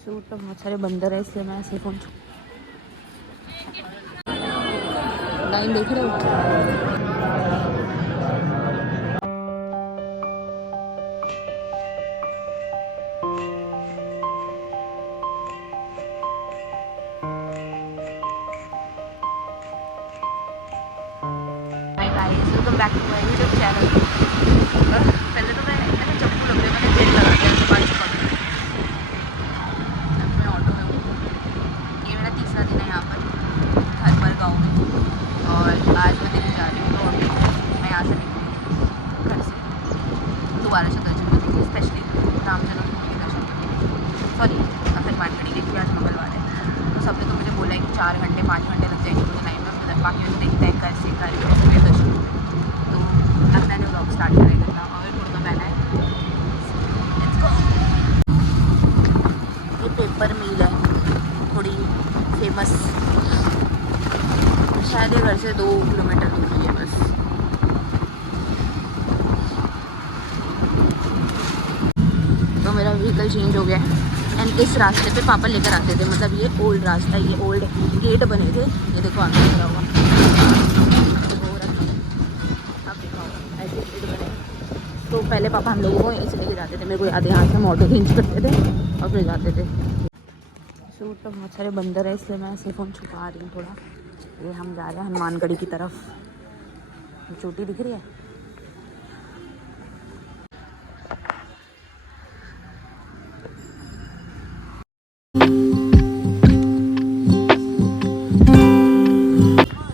Suit पे बहुत सारे बंदर है इसलिए मैं ऐसे फ़ोन लाइन देख रहे हो। Welcome back to my YouTube channel. पहले तो मैंने चप्पू लग रहे मैंने तेल लगा दिया दुकान से पकड़। मैं ऑटो में हूँ। ये मेरा तीसरा दिन है यहाँ पर घर पर गाँव में, और आज मैं दिल्ली जा रही हूँ। तो अभी मैं यहाँ से निकली घर से दोबारा से दर्शन करने के लिए, स्पेशली राम जन्मभूमि के दर्शन करने के लिए। सॉरी, हनुमान गढ़ी के, क्योंकि आज मंगलवार है। तो सबने तो मुझे बोला है कि 4 घंटे 5 घंटे लग जाएंगे मुझे लाइन में, बाकी में देखते हैं कैसे कार्य दर्शन। तो अब मैंने व्लॉग स्टार्ट करेगा और कुर्ता पहना है। Let's go. ये पेपर मिल है, थोड़ी फेमस, शायद ये घर से 2 किलोमीटर दूर ही है बस। तो मेरा व्हीकल चेंज हो गया है एंड इस रास्ते पे पापा लेकर आते थे, मतलब ये ओल्ड रास्ता, ये ओल्ड गेट बने थे। ये देखो आगे लगा हुआ, ऐसे गेट बने। तो पहले पापा हम लोगों को यहीं से लेके जाते थे, मेरे को याद है, यहाँ से हम ऑटो चेंज करते थे और फिर जाते थे। सूट पे बहुत सारे बंदर है इसलिए मैं ऐसे फ़ोन छुपा रही हूँ थोड़ा। ये हम जा रहे हैं हनुमानगढ़ी की तरफ। चोटी दिख रही है।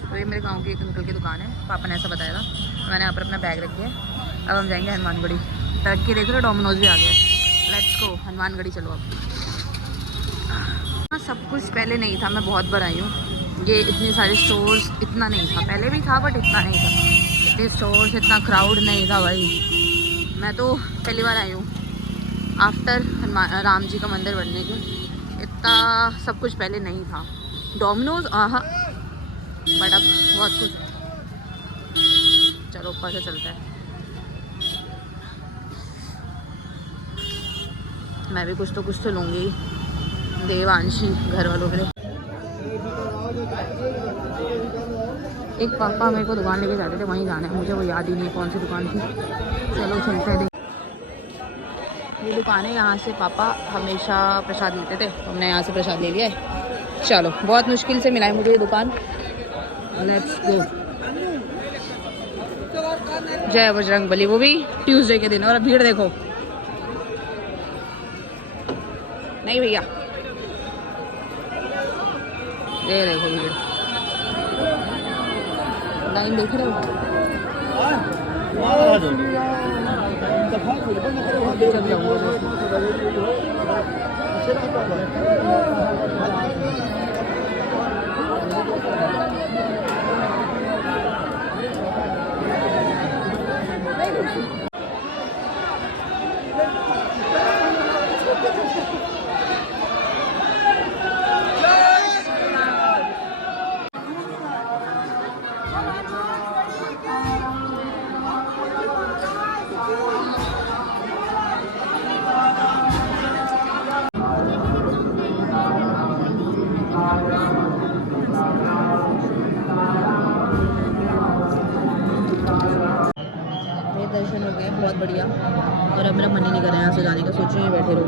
तो ये मेरे गांव की एक अंकल की दुकान है, पापा ने ऐसा बताया था। मैंने यहाँ पर अपना बैग रख दिया। अब हम जाएंगे हनुमानगढ़ी। तड़क के देख लो डोमिनोज भी आ गया। लेट्स गो हनुमानगढ़ी, चलो अब। हाँ, सब कुछ पहले नहीं था, मैं बहुत बार आई हूँ। ये इतने सारे स्टोर्स इतना नहीं था, पहले भी था बट इतना नहीं था। इतने स्टोर्स, इतना क्राउड नहीं था भाई। मैं तो पहली बार आई हूँ आफ्टर राम जी का मंदिर बनने के। इतना सब कुछ पहले नहीं था। डोमिनोज हाँ, बट अब बहुत कुछ है। चलो ऊपर से चलता है। मैं भी कुछ तो लूँगी देवांशी घर वालों के लिए। एक पापा मेरे को दुकान लेके जाते थे, वहीं जाना है मुझे, वो याद ही नहीं कौन सी दुकान थी। चलो चलते हैं। ये दुकान है, यहाँ से पापा हमेशा प्रसाद लेते थे, हमने यहाँ से प्रसाद ले लिया है। चलो, बहुत मुश्किल से मिला है मुझे ये दुकान। Let's go. जय बजरंगबली, वो भी ट्यूसडे के दिन। और भीड़ देखो। नहीं भैया, ये देखो भीड़, लाइन देख रहे हो। चल जाऊंगा। दर्शन हो गए बहुत बढ़िया, और अब मेरा मन ही नहीं कर रहा है यहाँ से जाने का। सोच रही हूँ बैठे रहो।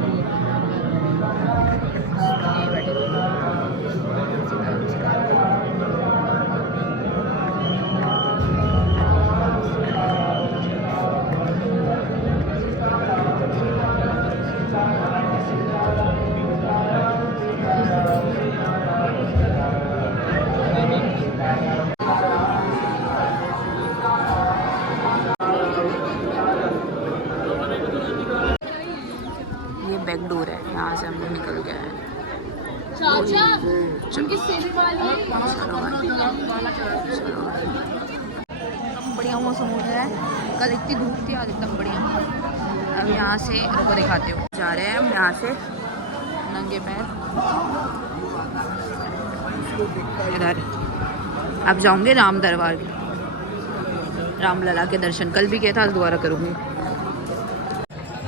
बैक डोर है, यहाँ से हम लोग निकल गए हैं। बढ़िया मौसम हो गया है, कल इतनी धूप थी, आज एकदम बढ़िया। अब यहाँ से आपको दिखाते हो, जा रहे हैं हम यहाँ से नंगे पैर इधर। अब जाऊंगे राम दरबार, रामलला के दर्शन। कल भी किया था, आज दोबारा करूँगी।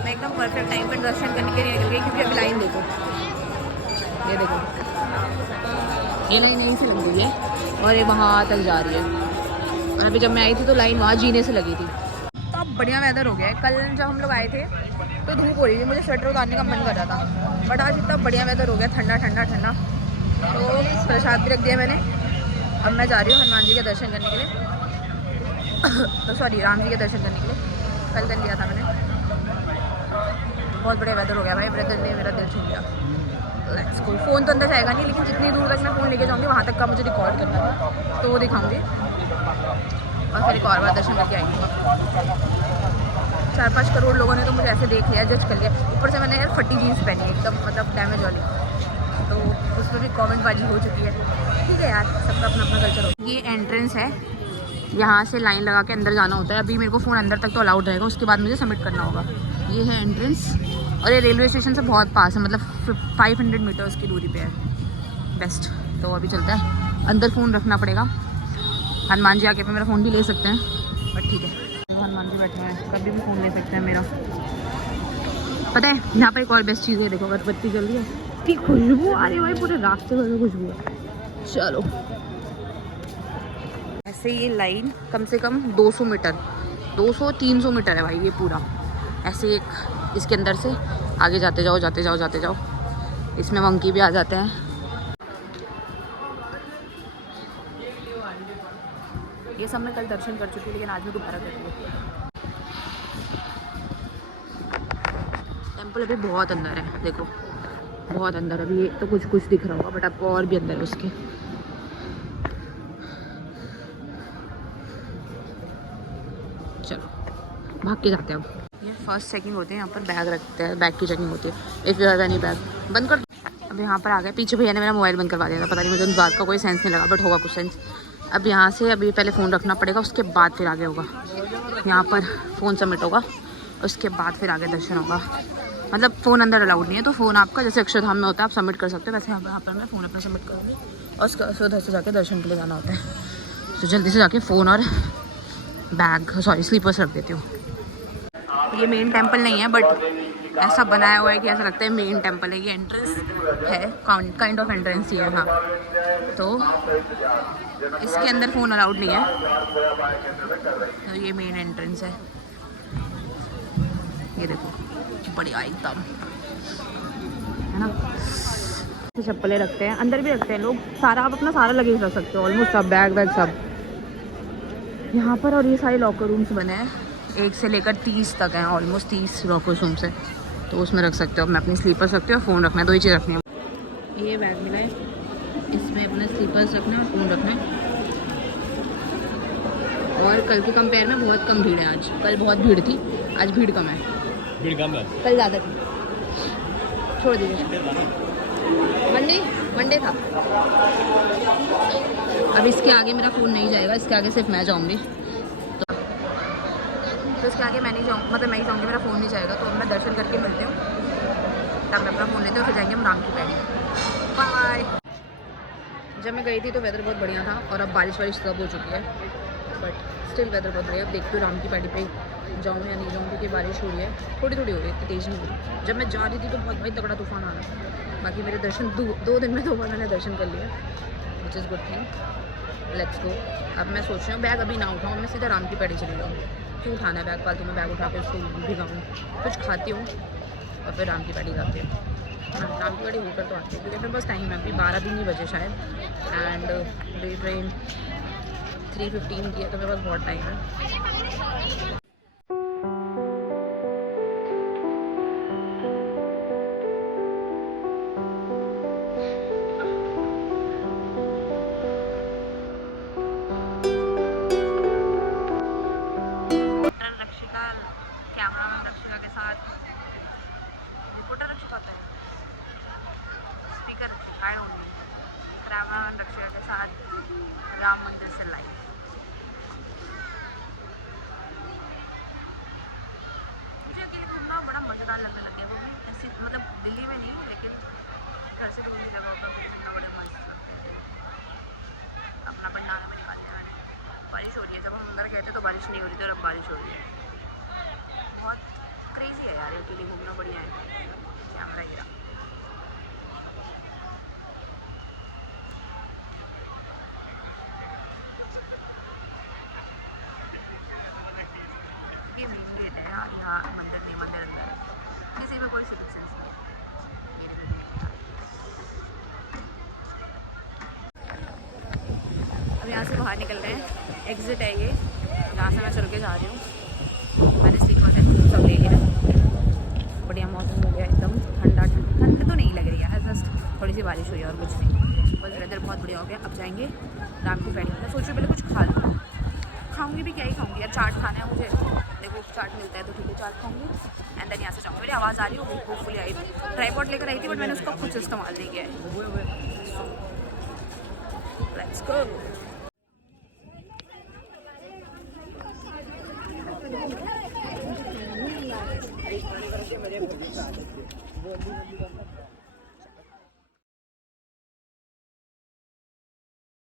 मैं एकदम परफेक्ट टाइम पर दर्शन करने के लिए निकल गई, क्योंकि अभी लाइन देखो, ये देखो, ये लाइन यहीं से लग गई है और ये वहाँ तक जा रही है। अभी जब मैं आई थी तो लाइन वहाँ जीने से लगी थी। तो अब बढ़िया वेदर हो गया है। कल जब हम लोग आए थे तो धूप हो रही थी, मुझे स्वेटर उतारने का मन कर रहा था, बट आज इतना बढ़िया वेदर हो गया, ठंडा ठंडा ठंडा। तो प्रसाद भी रख दिया मैंने। अब मैं जा रही हूँ हनुमान जी के दर्शन करने के लिए तो सॉरी, राम जी के दर्शन करने के लिए। कल कर लिया था मैंने। बहुत बढ़िया वेदर हो गया भाई, ब्रदर ने मेरा दिल छू लिया। Let's go. फ़ोन तो अंदर जाएगा नहीं, लेकिन जितनी दूर तक मैं फ़ोन लेके जाऊँगी वहाँ तक का मुझे रिकॉर्ड करना है, तो वो दिखाऊँगी और फिर एक और बार दर्शन करके आएंगे। 4-5 करोड़ लोगों ने तो मुझे ऐसे देख लिया, जज कर लिया। ऊपर से मैंने यार फटी जीन्स पहनी है एकदम, मतलब डैमेज वाली, तो उस पर भी कमेंट बाजी हो चुकी है। ठीक है यार, सबका अपना अपना कल्चर हो। ये एंट्रेंस है, यहाँ से लाइन लगा के अंदर जाना होता है। अभी मेरे को फ़ोन अंदर तक तो अलाउड रहेगा, उसके बाद मुझे सबमिट करना होगा। ये है एंट्रेंस और ये रेलवे स्टेशन से बहुत पास है, मतलब 500 मीटर्स की दूरी पे है। बेस्ट। तो अभी चलता है, अंदर फ़ोन रखना पड़ेगा। हनुमान जी आके पे मेरा फ़ोन भी ले सकते हैं, बट ठीक है, हनुमान जी बैठे हुए हैं, कभी भी फ़ोन ले सकते हैं मेरा। पता है यहाँ पर एक और बेस्ट चीज़ है, देखो अगरबत्ती जल रही है, की खुशबू आ रही है भाई, पूरे रास्ते में खुशबू है। चलो, ऐसे ये लाइन कम से कम 200 मीटर, 200-300 मीटर है भाई ये पूरा। ऐसे एक इसके अंदर से आगे जाते जाओ जाते जाओ जाते जाओ। इसमें मंकी भी आ जाते हैं। ये सब मैं कल दर्शन कर चुकी हूँ, लेकिन आज मैं दोबारा कर रही हूँ। टेम्पल अभी बहुत अंदर है, देखो बहुत अंदर। अभी ये तो कुछ कुछ दिख रहा होगा, बट आपको और भी अंदर है उसके। चलो भाग के जाते हैं अब। ये फर्स्ट चेकिंग होते हैं यहाँ पर, बैग रखते हैं, बैग की चेकिंग होती है। If you have any bag, बंद कर दो। अब यहाँ पर आ गए, पीछे भैया ने मेरा मोबाइल बंद करवा दिया था, पता नहीं मुझे उस बात का कोई सेंस नहीं लगा, बट होगा कुछ सेंस। अब यहाँ से अभी पहले फ़ोन रखना पड़ेगा, उसके बाद फिर आगे होगा। यहाँ पर फ़ोन सबमिट होगा, उसके बाद फिर आगे दर्शन होगा। मतलब फ़ोन अंदर अलाउड नहीं है, तो फ़ोन आपका जैसे अक्षरधाम में होता है आप सबमिट कर सकते हो, वैसे यहाँ पर मैं फ़ोन अपना सबमिट करूँगी और उसके उधर से जाके दर्शन के लिए जाना होता है। तो जल्दी से जाके फ़ोन और बैग, सॉरी स्लीपर्स रख देती हूँ। ये मेन टेंपल नहीं है, बट ऐसा बनाया हुआ है कि ऐसा लगता है मेन टेंपल है। ये एंट्रेंस है, काइंड ऑफ एंट्रेंस ही है। हाँ, तो इसके अंदर फ़ोन अलाउड नहीं है, तो ये मेन एंट्रेंस है। ये देखो बढ़िया एकदम, है ना। चप्पलें रखते हैं, अंदर भी रखते हैं लोग, सारा आप अपना सारा लगेज रख सकते हो, ऑलमोस्ट सब, बैग वैग सब यहाँ पर। और ये सारे लॉकर रूम्स बने हैं, 1 से लेकर 30 तक हैं, ऑलमोस्ट 30 लॉकर रूम्स है, तो उसमें रख सकते हो। मैं अपनी स्लीपर्स रखती हूँ, फ़ोन रखना है, 2 ही चीज़ रखनी है। ये बैग मिला है, इसमें अपना स्लीपर्स रखना है, फ़ोन रखना है। और कल के कंपेयर में बहुत कम भीड़ है आज, कल बहुत भीड़ थी, आज भीड़ कम है। भीड़ कम है, कल ज़्यादा थी। छोड़ दीजिए, मंडे था। अब इसके आगे मेरा फ़ोन नहीं जाएगा, इसके आगे सिर्फ मैं जाऊँगी, तो इसके आगे मैं नहीं जाऊँ, मतलब मैं ही जाऊँगी, मेरा फ़ोन नहीं जाएगा। तो अब मैं दर्शन करके मिलती हूँ, तब मैं अपना फ़ोन लेते हैं, फिर जाएंगे हम राम की पैड़ी। बाय। जब मैं गई थी तो वेदर बहुत बढ़िया था, और अब बारिश वारिश सब हो चुकी है, बट स्टिल वेदर बहुत बढ़िया। अब देखती हूँ राम की पैड़ी पे जाऊँ या नहीं जाऊँ, क्योंकि बारिश हो रही है, थोड़ी थोड़ी हो रही है, इतनी तेज़ नहीं हो रही। जब मैं जा रही थी तो बहुत भाई तगड़ा तूफान आ रहा था। बाकी मेरे दर्शन 2 दिन में 2 बार मैंने दर्शन कर लिया, which is good thing. Let's go. अब मैं सोच रही हूँ बैग अभी ना उठाऊँ, मैं सीधा राम की पैड़ी चली जाऊँ। क्यों उठाना है बैग फालतू में, बैग उठा के उसको भिगाऊँ। कुछ खाती हूँ और फिर राम की पैड़ी जाती हूँ। हाँ, राम की पैड़ी होकर तो आती है, क्योंकि अपने पास टाइम है, अभी 12 भी नहीं बजे शायद, एंड मेरी ट्रेन 3:15 की है, तो मेरे पास बहुत टाइम है। कैमरामैन रक्षिका के साथ, रिपोर्टर रक्षिका होता है, speaker I don't know, cameraman Rakshika के साथ राम मंदिर से लाइव। मुझे अकेले घूमना बड़ा मज़ेदार लगने लग गया, वो भी ऐसी, मतलब दिल्ली में नहीं, लेकिन घर से दूर भी लगा होता घूमना बड़े मस्त। अपना बनाना में निकाल लिया मैंने। बारिश हो रही है, जब हम अंदर गए थे तो बारिश नहीं हो रही थी, और अब बारिश हो रही है। बहुत क्रेजी है यार, अकेले घूमना बढ़िया है। कैमरा गिरा। गया, यहाँ मंदिर नहीं, मंदिर अंदर है, किसी में कोई सिविक सेंस नहीं। मेरे में नहीं है। अब यहाँ से बाहर निकल रहे हैं, एग्जिट है ये, जहाँ से मैं चल के जा रही हूँ। मैंने स्लीपर से सब ले लिया, बढ़िया मौसम हो गया एकदम, ठंडा ठंड तो नहीं लग रही है, जस्ट थोड़ी सी बारिश हुई है और कुछ नहीं, बस वेदर बहुत बढ़िया हो गया। अब जाएंगे राम की पैड़ी। मैं सोच रही पहले कुछ खा लूँ, खाऊंगी भी क्या ही खाऊंगी यार, चाट खाना है मुझे, देखो चाट मिलता है तो ठीक है चाट खाऊंगी एंड देन यहाँ से जाऊँगी। मेरी आवाज़ आ रही होगी, होपफुली आई। ट्राइपॉड लेकर आई थी बट मैंने उसका कुछ इस्तेमाल नहीं किया है। Let's go.